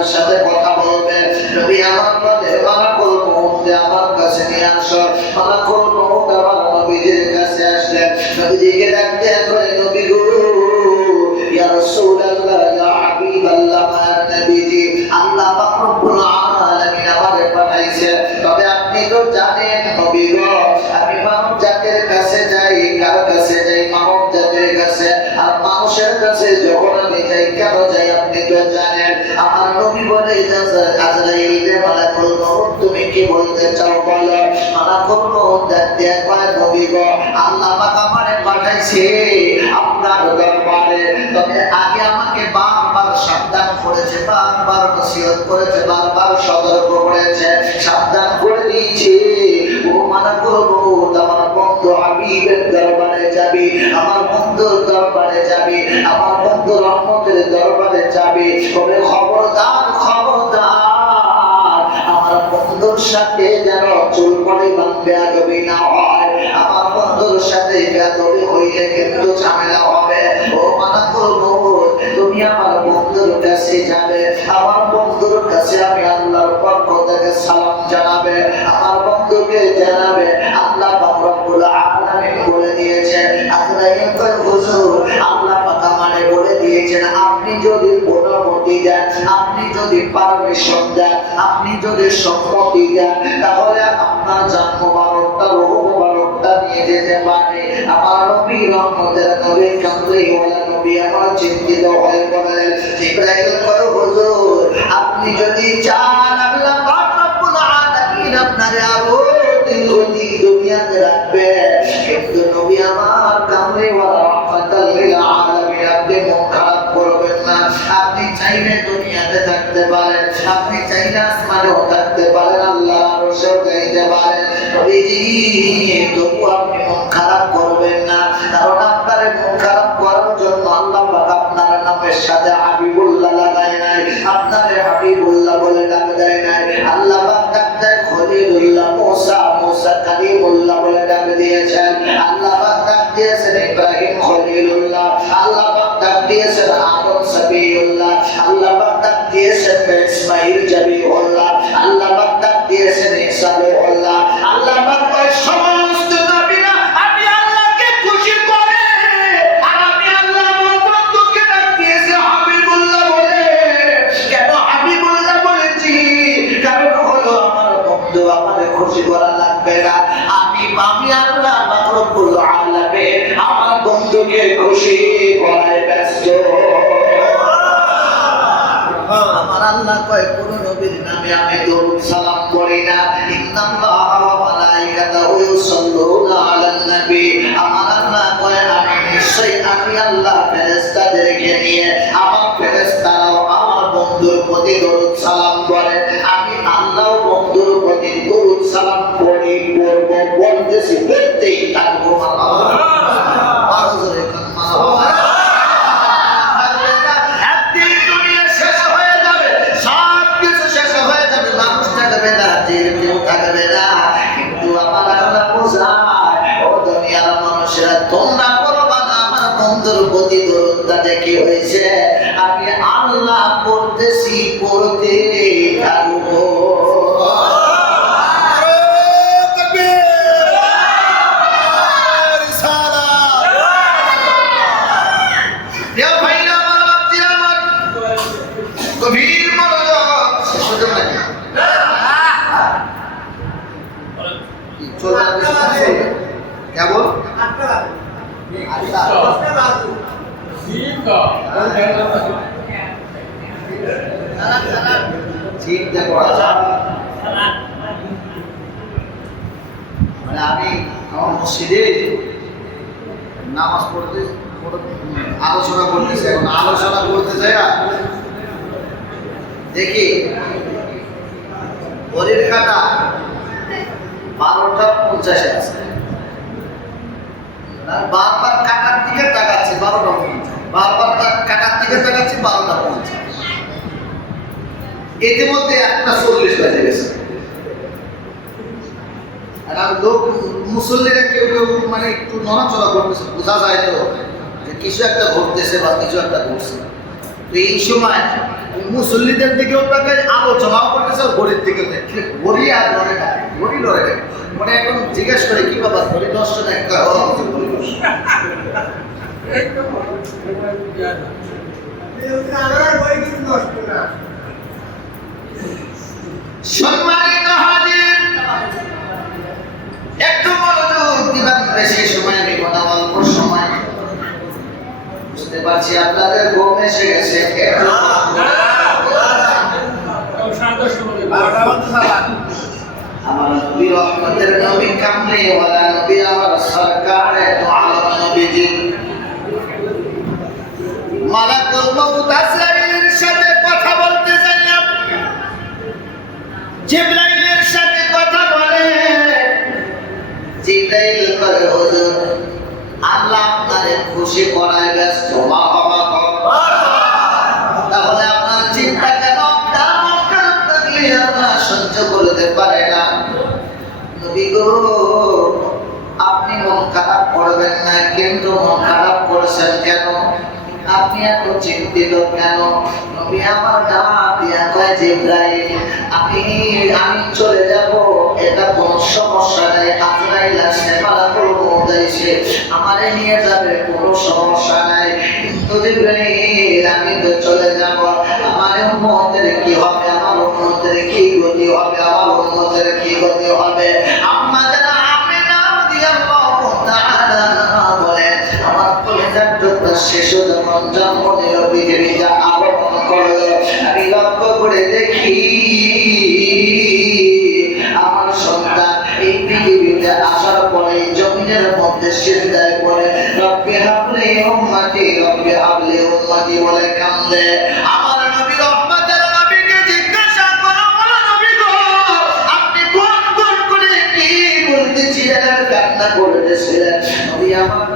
আপনার সাথে কথা বলবে। নবী আমার মধ্যে আমার কোন মুহূর্তে আমার কাছে নিয়ে আসো। আমার কোন মুহূর্তে আমার নবীজির কাছে আসলেন নবীজিকে ডাকতে কয় নসিহত করেছে, বারবার সতর্ক করেছে, সাবধান করে দিয়েছে। ও মানা করব বন্ধু হাবিবের দরবারে যাবি, আমার বন্ধুর দরবারে যাবি, আমার বন্ধু রহমতের দরবারে যাবি। তবে খবরদার খবরদার, আমার বন্ধুর সাথে যেন চুল পরিমাণ বেয়াদবি না হয়, আমার বন্ধুর সাথে বেয়াদবি হইলে কিন্তু ঝামেলা হবে কাছে আমি আল্লাহর পক্ষ থেকে সালাম জানাবে, আমার বন্ধুকে জানাবে, আল্লাহ রব্বুল আলামিন বলে দিয়েছেন, আজরাইল কয় হুজুর, আল্লাহ পাক আমারে বলে দিয়েছেন, আপনি যদি অনুমতি দেন, আপনি যদি পারমিশন দেন, আপনি যদি সম্মতি দেন, তাহলে আপনার জান মোবারকটা রোহ মোবারকটা নিয়ে যেতে পারে। আমার নবী রহমতের নবী কামলি ওয়ালা নবী আমার চিন্তিত হয়ে পড়লেন জিব্রাইল কয় হুজুর, আপনি যদি চান আল্লাহ পাক রব্বুল আলামিন আপনারে আরও দীর্ঘদিন দুনিয়াতে রাখবে? কিন্তু নবী আমার কামলি ওয়ালা রহমাতাল লিল আলামিন, আপনি মন খারাপ করবেন না। আপনি চাইলে দুনিয়াতে থাকতে পারেন, আপনি চাইলে আসমানেও থাকতে পারেন আল্লাহ আরশেও যাইতে পারেন। তবু আপনি মন খারাপ করবেন না, কারণ আপনার মন খারাপ করার নামের সাথে হাবিবুল্লাহ লাগায় নাই। আপনারে হাবিবুল্লাহ বলে ডাক দেয় নাই। আল্লাহ পাক ডাক দেয় খলিলুল্লাহ মুসা মুসা কালিমুল্লাহ বলে ডাক দিয়েছেন। আল্লাহ পাক ডাক দিয়েছেন ইব্রাহিম খলিলুল্লাহ। আল্লাহ পাক ডাক দিয়েছেন আদম সাবিউল্লাহ। আল্লাহ পাক ডাক দিয়েছেন ইসমাইল জাবিউল্লাহ। আল্লাহ পাক ডাক দিয়েছেন ইসাবিউল্লাহ বলতেছি চিন্তা মানে দেখি ঘড়ির কাটা বারোটা পঞ্চাশে আছে বারবার কাটার দিকে তাকাচ্ছি বারোটা বারবার তা- কাটার দিকে তাকাচ্ছি বারোটা পঞ্চাশ ইতিমধ্যে একটা চল্লিশ বাজে গেছে আর লোক মুসল্লিরা কেউ কেউ মানে একটু নড়াচড়া করতেছে বোঝা যায় তো যে কিছু একটা ঘটতেছে বা কিছু একটা ঘটছে তো এই সময় মুসল্লিদের দিকেও তাকে আলোচনাও করতেছে ঘড়ির দিকেও ঘড়ি আর লড়ে না ঘড়ি লড়ে না মানে এখন জিজ্ঞেস করে কি বাবা ঘড়ি নষ্ট না একটা ঘড়ি নষ্ট সম্মানিত হাজির। একটু মনোযোগ সময় নিব না অল্প সময় বুঝতে পারছি আপনাদের ঘুম এসে গেছে। আমার নবী রহমতের নবী ওয়ালা নবী আমার সরকারে, তো আলম নবীজি মালাকুল মউত আসরাইলের জিব্রাইলের সাথে কথা বলে। জিব্রাইল করে হুজুর, আল্লাহ আপনারে খুশি করায় ব্যস্ত। বাবা তাহলে আপনার চিন্তা কেন তার খারাপ থাকলে আপনার সহ্য করতে পারে না। নবী গো, আপনি মন খারাপ করবেন না, কিন্তু মন খারাপ করেছেন কেন? আপনি এত চিন্তিত কেন? নবী আমার ডাক দিয়া কয় আমি চলে যাব। এটা কোনো সমস্যা নেই, আজরাইল আসছে মালাকুল মউত আইছে আমারে নিয়ে যাবে, কোনো সমস্যা নাই। কিন্তু আমি তো চলে যাব। আমার উম্মতের কি হবে, আমার উম্মতের কি গতি হবে, আমার উম্মতের কি গতি হবে? আম্মা জানা আমিনা রাদিয়াল্লাহু তাআলা বলেন আমার কলেজার করে দেখি। আমার সন্তান এই পৃথিবীতে আসার পরে, জমিনের মধ্যে সিজদায় পড়ে, রব্বি হাবলি রব্বি হাবলি বলে কান্দে। আমার নবী রহমতের নবীকে জিজ্ঞাসা করো, বলো নবী গো, আপনি কোন কোন করে কি বলতেছিলেন কান্না নবী আমার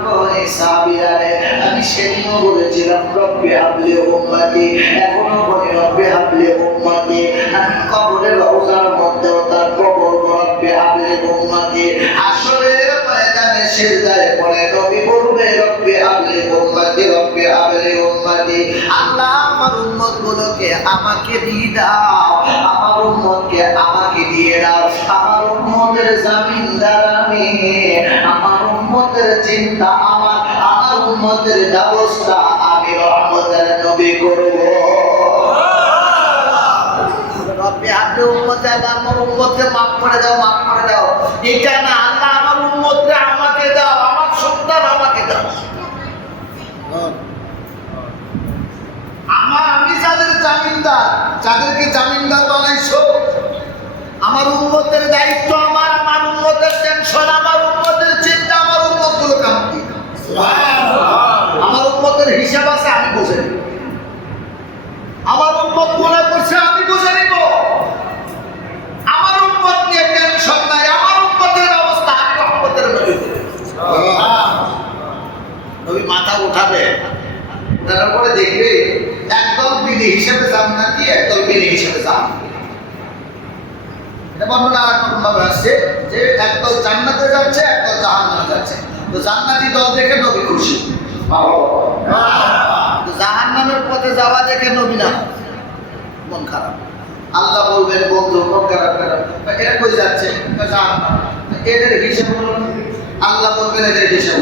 আমি সেদিনও বলেছিলাম, রব্বি হাবলি উম্মতি। এখনও বলি, রব্বি হাবলি উম্মতি। কবরের রওজার মধ্যেও তার কবর রব্বি হাবলি উম্মতি। আসলে ময়দানে সিজদায় পড়ে, নবী বলবে, রব্বি হাবলি উম্মতি, রব্বি হাবলি উম্মতি। আল্লাহ আমার উম্মত গুলোকে আমাকে দিয়ে দাও, আমার উম্মতকে আমাকে দিয়ে দাও। আমার উম্মতের জামিনদার আমি, আমার উম্মতের চিন্তা আমার আমার উম্মতের ব্যবস্থা আমি রহমতের নবী করব। আমার আমাকে দাও, আমার আমাকে দাও। আমার আমি যাদের জামিনদার বানাইছো, আমার উন্মতের দায়িত্ব আমার আমার উন্মতের টেনশন আমার উন্মতের চিন্তা আমার উন্মতগুলো কামতি আমার উন্মতের হিসাব নিব আমার উন্মত মনে করছে, আমি বুঝে নিব। আমার উন্মত নিয়ে টেনশন নাই, আমার উন্মতের অবস্থা, আমি রহমতের নবী। নবী মাথা উঠাবে। উঠানোর পরে দেখবে, একদল বিধি হিসেবে জান্নাতি একদল বিধি হিসেবে আসছে, যে একদল জান্নাতে যাচ্ছে, একদল জাহান্নামে যাচ্ছে। তো জান্নাতি দল দেখে নবী খুশি। তো জাহান্নামের পথে যাওয়া দেখে নবী না। মন খারাপ। আল্লাহ বলবেন, বন্ধু, মন খারাপ যাচ্ছে? বা এদের হিসাব আল্লাহ বলবেন, এদের হিসাব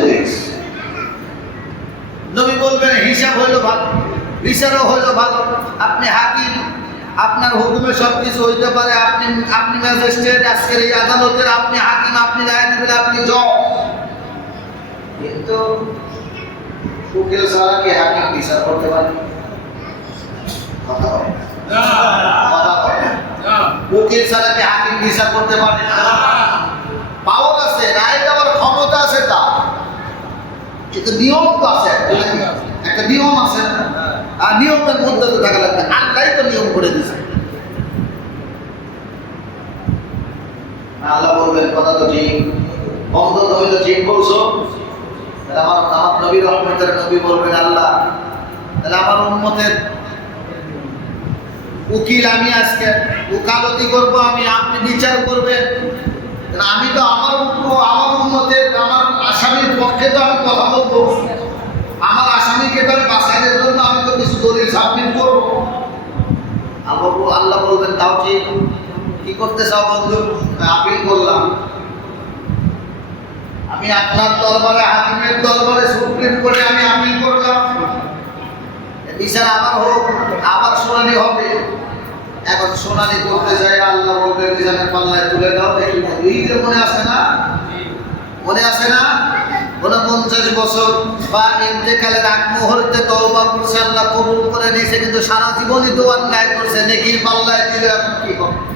নবী বলবেন, হিসাব হইল ভালো। বিচারও হইল ভালো। আপনি হাকিম। আপনার হুকুমে সব কিছু হইতে পারে। আপনি আপনি ম্যাজিস্ট্রেট, আজকের এই আদালতের আপনি হাকিম, আপনি রায় দিবেন, আপনি জজ। কিন্তু উকিল ছাড়া কি হাকিম বিচার করতে পারে? কথা বলে। কথা বলে। উকিল ছাড়া কি হাকিম বিচার করতে পারে? পাওয়ার আছে রায় দেওয়ার ক্ষমতা আছে তার। কিন্তু নিয়ম তো আছে একটা নিয়ম আছে। আর নিয়মটার মধ্যে তো থাকা লাগবে। আল্লাহ তো নিয়ম করে দিয়েছে আল্লাহ বলবেন কথা তো ঠিক। বন্ধ তুমি তো ঠিক বলছো? তাহলে আমার আমার নবী রহমতের নবী বলবেন, আল্লাহ, তাহলে আমার উন্মতের উকিল আমি আজকে। উকালতি করব আমি, আপনি বিচার করবেন। আমি তো আমার আমার উন্মতের আমার আসামির পক্ষে তো আমি কথা বলব। আমার আসামিকে তো আমি বাঁচাইনের জন্য আমি তো কিছু দলিল সাবমিট করব। বল- আল্লাহ বলবেন, তাও ঠিক। কি করতে চাও বন্ধু? আপিল করলাম আমি আপনার দরবারে, হাকিমের দরবারে সুপ্রিম কোর্টে আমি আপিল করলাম। বিচার আবার হোক, আবার শুনানি হবে। এখন শুনানি করতে যাই, আল্লাহ বলবে বিচারের পাল্লায় তুলে দাও। এই যে মনে আছে না? মনে আছে না? উনপঞ্চাশ বছর বা ইন্তেকালের আগ মুহূর্তে তওবা করছে, আল্লাহ কবুল করে নিয়েছে, কিন্তু সারা জীবনই তো অন্যায় করছে। নাকি পাল্লায় দিলে এখন কি হবে?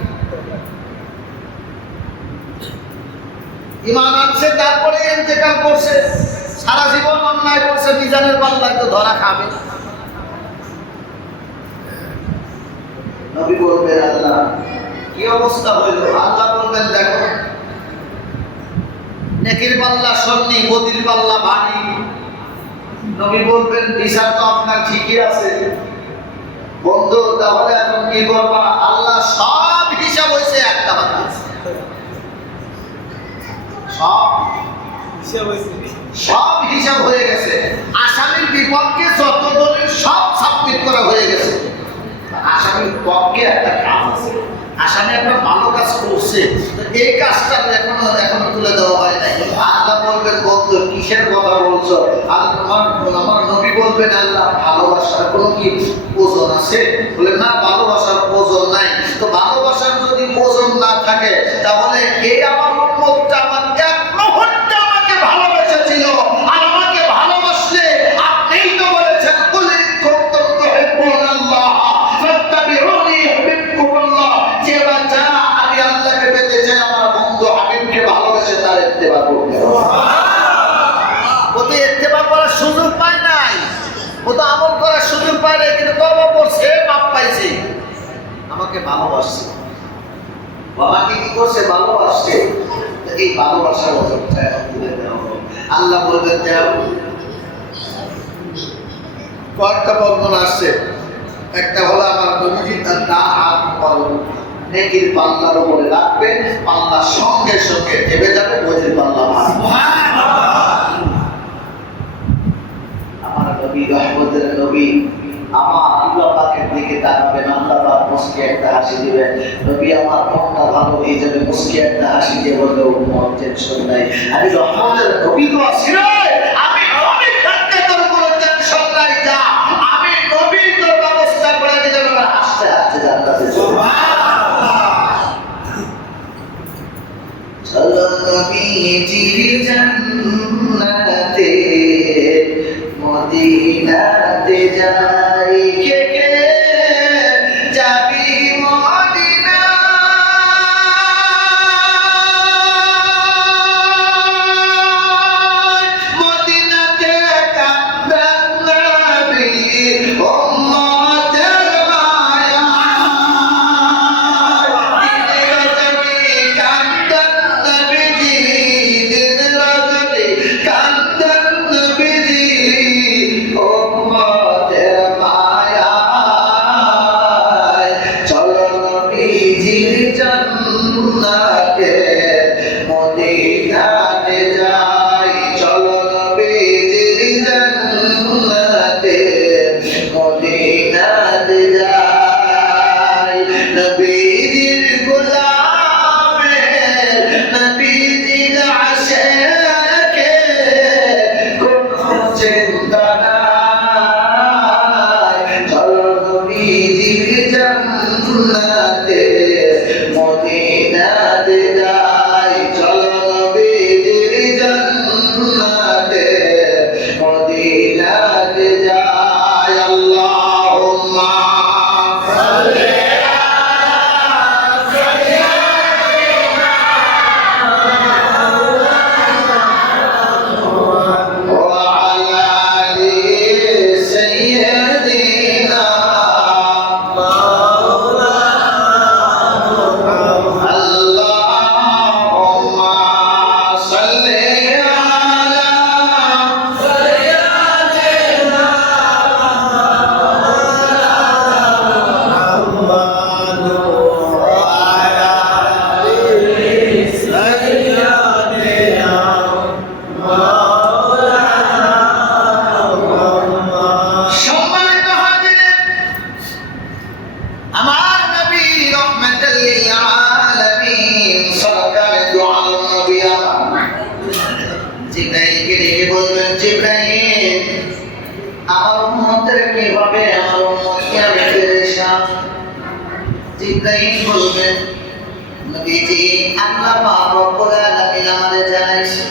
ইমান আনছে, তারপরে ইন্তেকাল করছে। সারা জীবন অন্যায় করছে, মিজানের পাল্লায় তো ধরা খাবে। নবী বলবেন, আল্লাহ, কি অবস্থা হইল? আল্লাহ বলবেন, দেখো, নেকির পাল্লা সন্নি, বদির পাল্লা ভারী নবী বলবেন, বিচার তো আপনার ঠিকই আছে। বন্ধু, তাহলে এখন কি করবা? আল্লাহ সব হিসাব হয়েছে একটা কথা সব সব হিসাব হয়ে গেছে। আসামির বিপক্ষে যত দলিল সব সাবমিট করা হয়ে গেছে। আসামির পক্ষে একটা কাজ আছে। আসামি একটা ভালো কাজ করছে। এই কাজটা এখনও এখনও তুলে দেওয়া হয় নাই। আল্লাহ বলবেন, বন্ধু, কিসের কথা বলছো? আর আমার নবী বলবেন, আল্লাহ, ভালোবাসার কোনো কি ওজন আছে? বলে, না, ভালোবাসার ওজন নাই। তো ভালোবাসার যদি ওজন না থাকে, তাহলে এই আমার উন্মতটা আমার এক মুহূর্তে আমাকে ভালোবেসেছিল আর আমাকে ভালোবাসলে আপনিই তো বলেছেন কুলি কুনতুম তুহিব্বুনাল্লাহ ফাত্তাবিউনি ইউহিব্বুকুমুল্লাহ যে বাচ্চা আমি আল্লাহকে পেতে চাই আমার বন্ধু হাবিবকে ভালোবেসে তার ইত্তেবা করতে হবে ও তো ইত্তেবা করার সুযোগ পায় নাই তো আমল করার সুযোগ পায় নাই, কিন্তু তবা করছে পাপ পাইছে। আমাকে ভালোবাসছে। বাবাকে কি করছে? ভালোবাসছে। এই ভালোবাসার হলো। আল্লাহ বলবেন দেও কয়েকটা বর্ণনা আসছে একটা হলো আমার নবীজি তার ডান হাত বড় নেকির পাল্লার উপরে রাখবে পাল্লার সঙ্গে সঙ্গে দেবে যাবে বজির পাল্লা ভার। আমার নবী রহমতের নবী। আমার আল্লাহ পাকের দিকে তাকাবেন আল্লাহ পাক মুস্কি একটা হাসি দিবেন। নবী আমার মনটা ভালো হয়ে যাবে মুস্কি একটা হাসি দিয়ে বলবে মন টেনশন নাই। আমি রহমতের নবী তো আছি আমি নবী থাকতে তোর কোনো টেনশন নাই যা। আমি নবী তোর ব্যবস্থা করে দিতে পারব আস্তে আস্তে জান্নাতে চলো চলো নবীজির জান্নাতে Krishna জিব্রাহিম নবীজি আল্লাহ পাক রব্বুল আলামিন আমাদের জানাইছে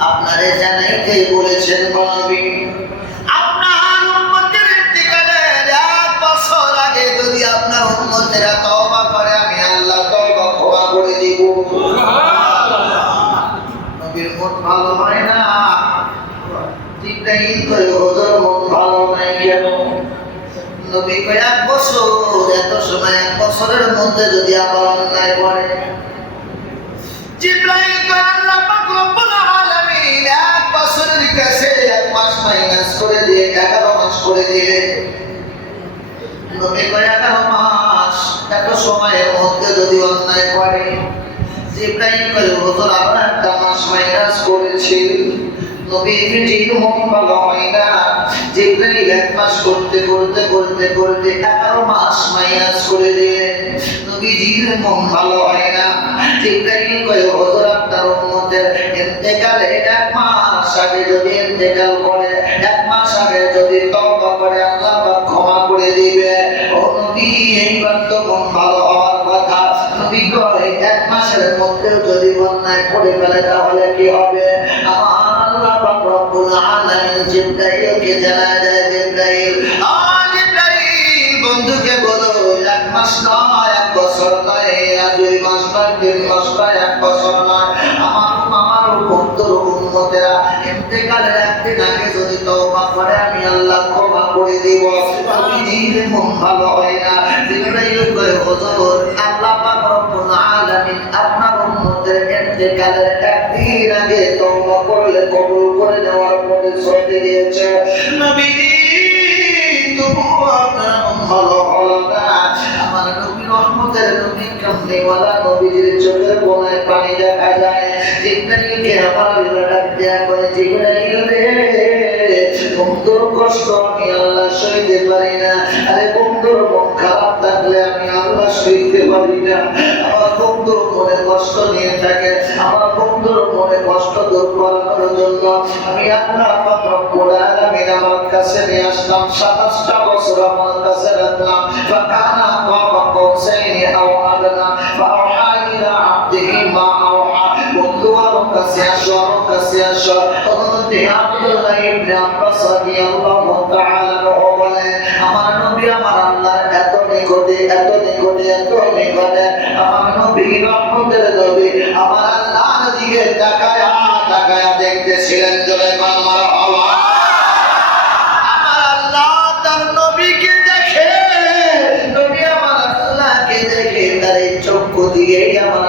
আপনারে জানাইতে বলেছেন নবী আপনার উম্মতের ইন্তিকালের এক বছর আগে যদি আপনার উম্মতেরা তওবা করে আমি আল্লাহ তওবা ক্ষমা করে দিব। নবীর মন ভালো হয় না? নাই কেন নবী এক বছর, এত সময় এক বছরের মধ্যে যদি আবার অন্যায় করে। এক বছরের কাছে এক মাস মাইনাস দিয়ে মাস করে দিলে নবী কয়, এগারো মাস, এত সময়ের মধ্যে যদি অন্যায় করে। জিব্রাইল কয়, হুজুর, আমরা একটা মাস মাইনাস করেছি। নবী ঠিক মন ভালো হয় না জিব্রাইল এক মাস করতে করতে করতে করতে এগারো মাস মাইনাস করে দিয়ে নবীজির ভালো না। জিব্রাইল কয় হুজুর আপনার উম্মতের ইন্তেকালে এক মাস আগে যদি ইন্তেকাল করে, এক মাস আগে যদি তওবা করে, আল্লাহ পাক ক্ষমা করে দিবে। হওয়ার কথা। এক মাসের মধ্যেও যদি অন্যায় করে ফেলে তাহলে কি হবে? বন্ধুকে বলো, এক মাস নয়, এক বছর নয়, আর দুই মাস নয়, তিন মাস নয়, এক বছর নয়। আমার আমার বন্ধুর উন্মতেরা ইন্তেকালের একদিন আগে যদি করে, আমি আল্লাহ ক্ষমা করে আমি নিজে মন ভালো হয় না। জিব্রাইল কয়, হুজুর, আল্লাহ পাক রব্বুল আলামিন আপনার উম্মতের ইন্তেকালের একদিন আগে তওবা দিয়েছে নবীজি তবুও আপনার ভালো হলো আমার নবী রহমতের নবী কামলিওয়ালা নবীজির চোখের কোনায় পানি দেখা যায়। জিব্রাইলকে আমার ডাক দেয়া করে, জিব্রাইল রে, বন্ধুর কষ্ট আমি আল্লাহ সইতে পারি না। আরে বন্ধুর মন খারাপ থাকলে আমি আল্লাহ সইতে পারি না। আমার বন্ধুর মনে কষ্ট নিয়ে থাকে। আমার বন্ধুর মনে কষ্ট দূর করানোর জন্য আমি রব্বুল আমার কাছে নিয়ে আসলাম সাতাশটা বছর আমার কাছে রাখলাম।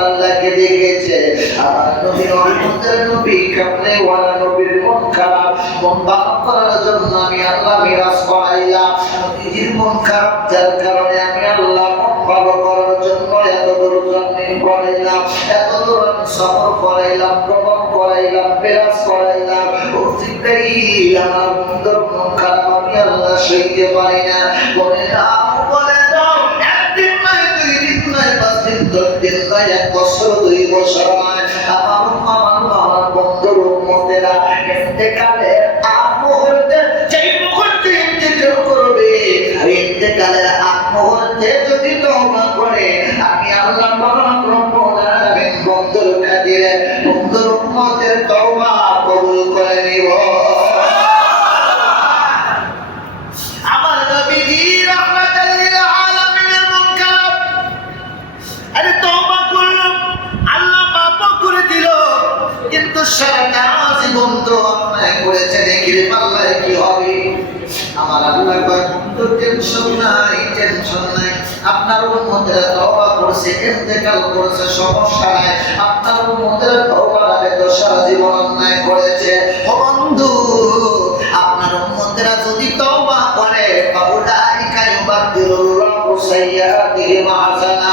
আল্লাহকে দেখেছে। আমার নবী রহমতের নবী, কামলে ওয়ালা নবীর মন আমি আল্লাহ মিরাজ করাইলাম। নবীজির মন খারাপ যার কারণে আমি আল্লাহ মন ভালো করার জন্য এত দূর জন্মিন করাইলাম। এত দূর আমি সফর করাইলাম, ভ্রমণ করাইলাম বিরাজ করাইলাম। আমার মন খারাপ আমি আল্লাহ সইতে পারি না। বলে দাও এক বছর দুই বছর নয় আপনার তওবা সমস্যা নাই। আপনার উম্মতেরা তওবার আগে তো সারা জীবন অন্যায় করেছে। ও আপনার উম্মতেরা যদি তওবা করে বাবুটা হাসানাত আমি